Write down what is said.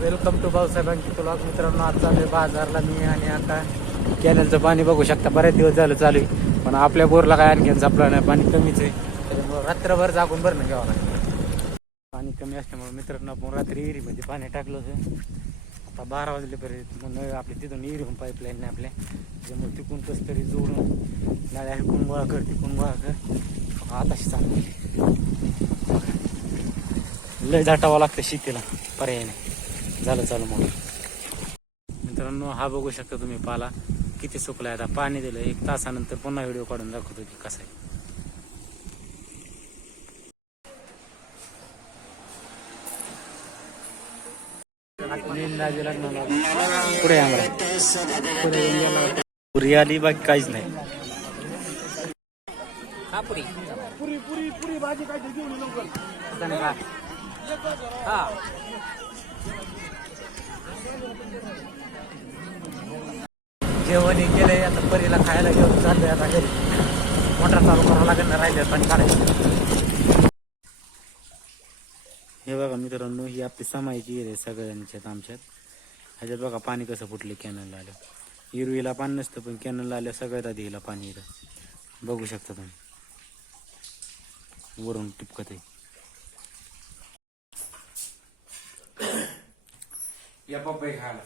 Welcome to भाऊसाहेबांची तुला. मित्रांनो आज चालू आहे बाजारला मी आणि आता कॅनलचं पाणी बघू शकता. बरेच दिवस झालं चालू आहे पण आपल्या बोरला काय आणखी सापडलं नाही. पाणी कमीच आहे. त्याच्यामुळं रात्रभर जागून भरणं घ्यावं लागतं पाणी कमी असल्यामुळे मित्रांनो आपण रात्री विहिरीमध्ये पाणी टाकलं होतं. आता बारा वाजलेपर्यंत मग आपल्या तिथून विहिरीहून पाईपलाईन नाही आपल्या त्यामुळे तिकून कसं तरी जोडून नाळ्या हिकून गोळा कर तिकून गोळा कर. आताशी चालू लय झाटावं लागतं शेतीला. पर्याय नाही. झालं चालू मग. मित्रांनो हा बघू शकता तुम्ही पाला. किती सुकलाय आता. पाणी दिलं एक तासानंतर पुन्हा व्हिडिओ काढून दाखवतो की कसा आहे. पुढे आम्हाला. पुरी आली बाकी काहीच नाही. पुरी. पुरी पुरी पुरी. भाजी काय ते घेऊन ये लवकर. धन्यवाद. हा. जेवण हे केलंय आता परीला खायला घेऊन चाललोय आता घरी. मोटर चालू करावं लागेल ना राहिले पण काढायचं. हे बघा मित्रांनो ही आपली समायची आहे सगळ्यांच्यात आमच्यात. ह्याच्यात बघा पाणी कसं फुटले कॅनलला आलं. हिरवीला पाणी नसतं पण कॅनलला आलं सगळ्यात आधी हिला पाणी येतं. बघू शकता तुम्ही. वरून टिपकत आहे या पपई खायला.